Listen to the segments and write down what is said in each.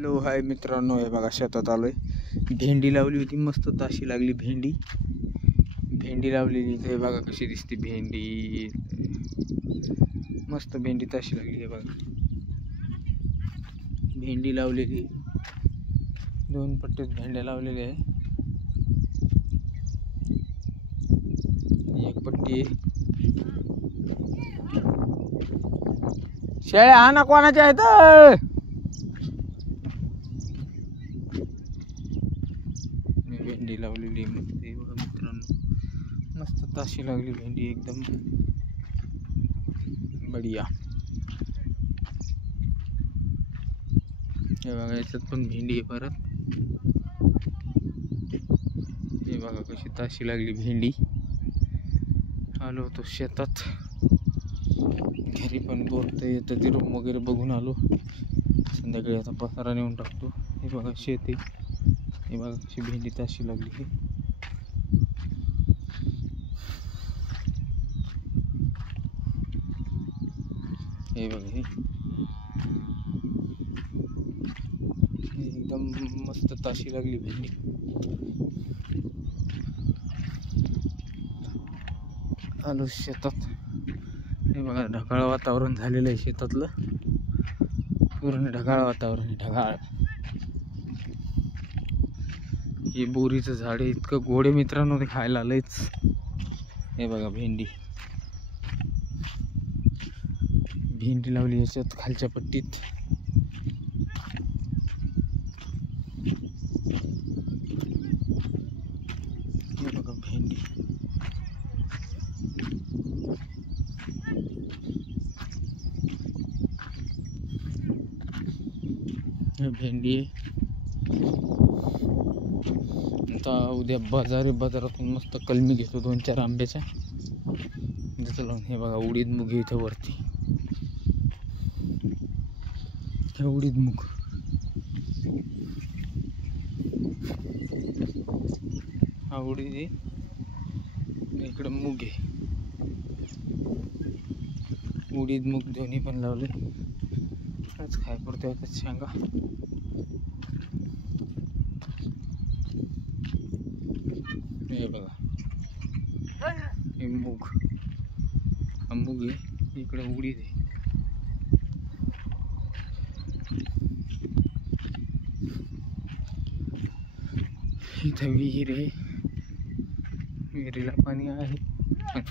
Hello hi मित्रांनो, हे बघा शेतात आलोय. भेंडी लावली होती, मस्त ताशी लागली भेंडी. भेंडी लावलेली हे बघा कशी दिसते भेंडी. मस्त भेंडी ताशी लागली. हे बघा भेंडी लावलेली, 2 पट्टीत भेंड्या लावलेल्या आहे. एक पट्टी आहे. शेळ्या आणा कोणाच्या आहेत? भेंडी लावलेली मस्त बघा मित्रांनो, मस्त ताशी लागली भेंडी एकदम बढिया. हे बघा याच्यात पण भेंडी आहे परत. हे बघा कशी ताशी लागली भेंडी. आलो होतो शेतात, घरी पण बोलता येतं ते रूम वगैरे बघून आलो. संध्याकाळी आता पसारा नेऊन टाकतो. हे बघा शेती, हे बघा कशी भेंडी ताशी लागली. हे बघा हे एकदम मस्त ताशी लागली भेंडी. आलो शेतात. हे बघा ढगाळ वातावरण झालेलं आहे शेतातलं, पूर्ण ढगाळ वातावरण आहे, ढगाळ. हे बोरीचं झाड आहे, इतकं गोडे मित्रांनो, ते खायला लयच. हे बघा भेंडी, भेंडी लावली याच्यात खालच्या पट्टीत. हे बघा भेंडी, हे भेंडी. आता उद्या बाजारातून मस्त कलमी घेतो 2-4 आंब्याच्या, जसं लावून. हे बघा उडीद मूग इथं वरती, हे उडीद मूग. हा उडीद आहे, इकडं मूग आहे. उडीद मूग दोन्ही पण लावले. आज काय करतोय आता शेंगा. हे बघा हे मूग, हा मूग आहे, इकडे उडीद आहे. इथं विहीर आहे, विहिरीला पाणी आहे,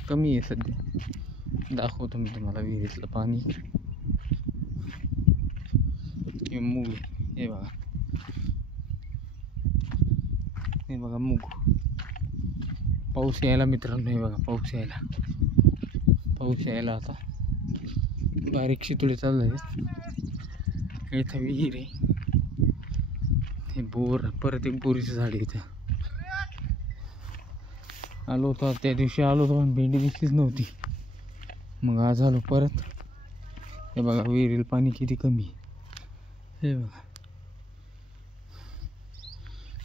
कमी आहे सध्या. दाखवतो मी तुम्हाला विहिरीतलं पाणी. हे मूग आहे, हे बघा, हे बघा मूग. पाऊस यायला मित्रांनो, हे बघा पाऊस यायला आता बारीक शितोळे चालू झाले. इथं विहीर आहे, हे बोर, परत एक बोरीचं झाड आहे इथं. आलो होतो त्या दिवशी, आलो होतो पण भेंडी दिसलीच नव्हती. मग आज आलो परत. हे बघा विहिरीला पाणी किती कमी आहे. हे बघा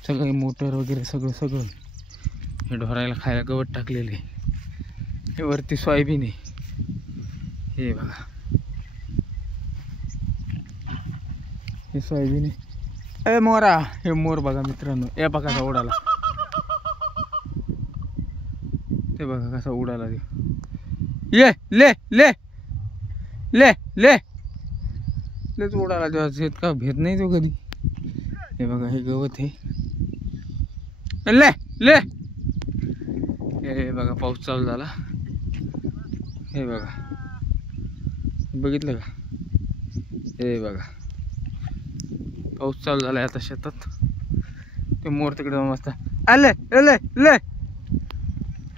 सगळे मोटर वगैरे सगळं हे ढोरायला खायला गवत टाकलेले. हे वरती सोयाबीन आहे. हे बघा हे सोयाबीन आहे. मोरा, हे मोर बघा मित्रांनो, या बघा कसा उडाला. ते बघा कसा उडाला. ये ले ले ले ले लेच उडाला. तेव्हा इतका भेद नाही तो कधी. हे बघा हे गवत आहे. ले ले, हे बघा पाऊस चालू झाला. हे बघा बघितलं का, हे बघा पाऊस चालू झालाय आता शेतात. ते मोर तिकडे जाऊन बसता. आले ले ले,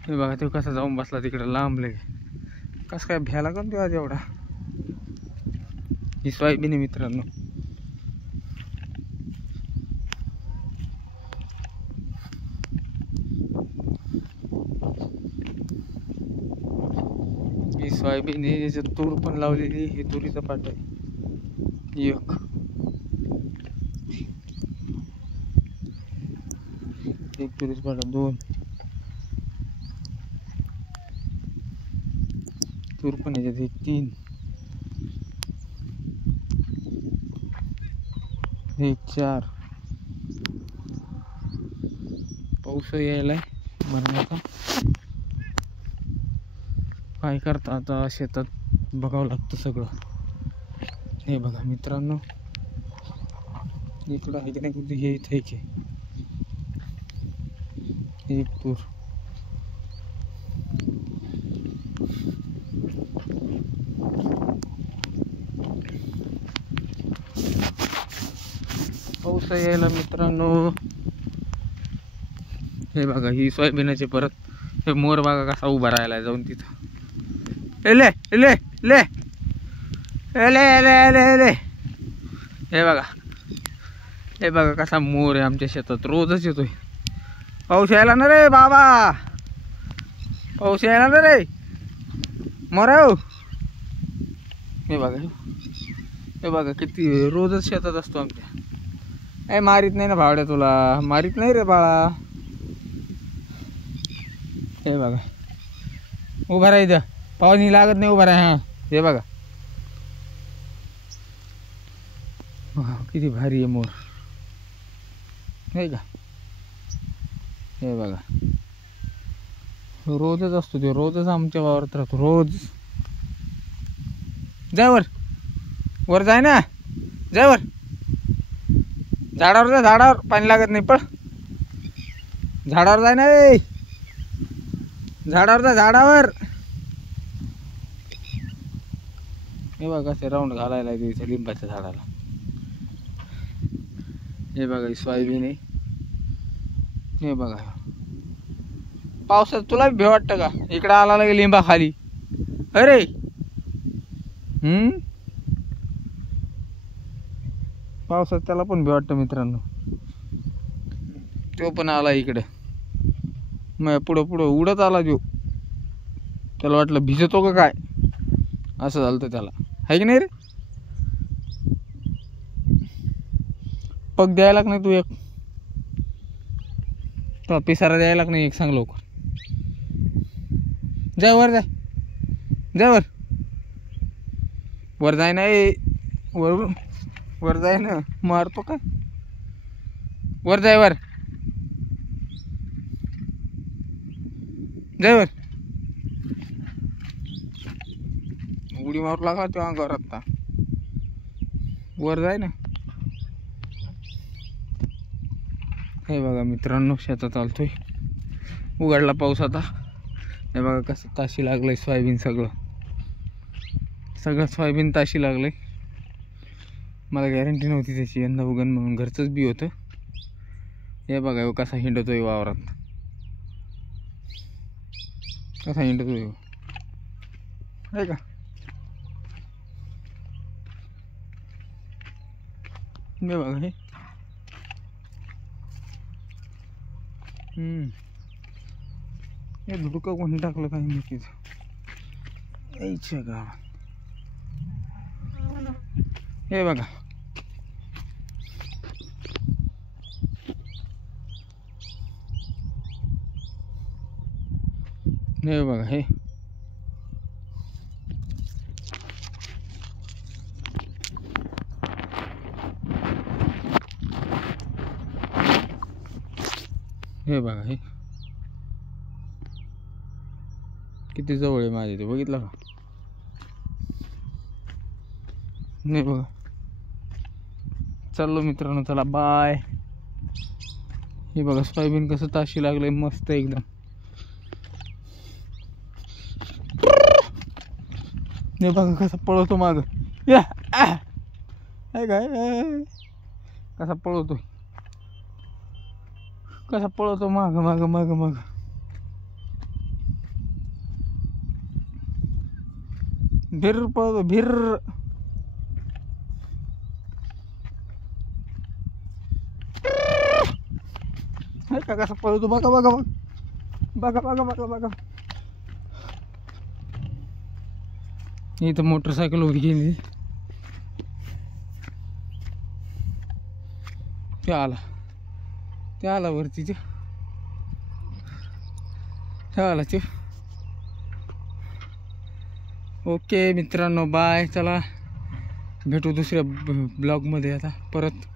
हे बघा तो कसा जाऊन बसला तिकडे लांबले. कसं काय भ्याला का तो आज एवढा. ही सोयाबीन आहे मित्रांनो. ही सोयाबीन आहे, याच्यात तूर पण लावलेली. हे तुरीचा पाट आहे. एक तुरीचा पाट, 2 तूर पण याच्यात, 3 हे 4 पाऊस यायलाय मरणाचा. काय करता आता, शेतात बघावं लागतं सगळं. हे बघा मित्रांनो, इकडं आहे की नाही कुठे, हे इथे की एक पूर. पाऊस यायला मित्रांनो. हे बघा ही सोयाबीनाचे परत हे मोर बघा कसा उभा राहिला जाऊन तिथं. ले ले ले ले ले ले ले. हे बघा, हे बघा कसा मोर आहे आमच्या शेतात, रोजच येतोय. पाऊस यायला ना रे बाबा, पाऊस यायला ना रे मोराव. हे बघा, हे बघा किती रोजच शेतात असतो आमच्या. ए मारीत नाही ना भावड्या, तुला मारीत नाही रे बाळा. हे बघा उभा राहा इथं, पावनी लागत नाही उभा राहा. हा हे बघा किती भारी आहे मोर, हे का. हे बघा रोजच असतो ते, रोजच आमच्या वावरात राहतो रोज. जाय वर, वर जाय ना, जाय वर, झाडावर जा, झाडावर पाणी लागत नाही. पळ झाडावर जाय ना, झाडावर जा, झाडावर. हे बघा कसे राऊंड घालायला इथे लिंबाच्या झाडाला. हे बघा ही सोयाबीन आहे. हे बघा पावसात तुला भी वाटतं का इकडं आला लगे लिंबा खाली. अरे पावसात त्याला पण भी वाटतं मित्रांनो. तो पण आला इकडे, मग पुढं पुढं उडत आला तो. त्याला वाटलं भिजतो का काय, असं झालं तर त्याला, आहे की नाही रे. पग द्यायला नाही तू एक, तो पिसारा द्यायला नाही एक, सांग लवकर. जाय वर, जाय जाय वर, वर जाय ना, वर वर जाय ना, मारतो काय. वर जाय, वर जाय, वर उडी मारू लागा तो अंगावर आता. वर जाय ना. हे बघा मित्रांनो शेतात आलतोय, उघडला पाऊस आता. हे बघा कसं ताशी लागलंय सोयाबीन, सगळं सोयाबीन ताशी लागलंय. मला गॅरंटी नव्हती त्याची, यंदा उगन म्हणून घरचंच बी होतं. हे बघा कसा हिंडतोय वावरात, कसा हिंडतोय आहे का. हे बघा हे हे धुडकं कोणी टाकलं काय माहिती यायच्या गावात. हे बघा हे बघा हे हे बघा हे किती जवळ आहे माझ्या, ते बघितलं का. नाही बघा, चाललो मित्रांनो, चला बाय. हे बघा सोयाबीन कसं ताशी लागलंय मस्त एकदम. हे बघा कसा पळवतो माग, या काय कसा पळवतो, कसा पळवतो माग माग माग माग. भिर पळतो भिर. का कसा पळतो बघा बघा बघा बघा बघा बघा. इथं मोटरसायकल उभी गेली, ते आला वरती, ते आला ते. ओके मित्रांनो बाय, चला भेटू दुसऱ्या ब्लॉगमध्ये आता परत.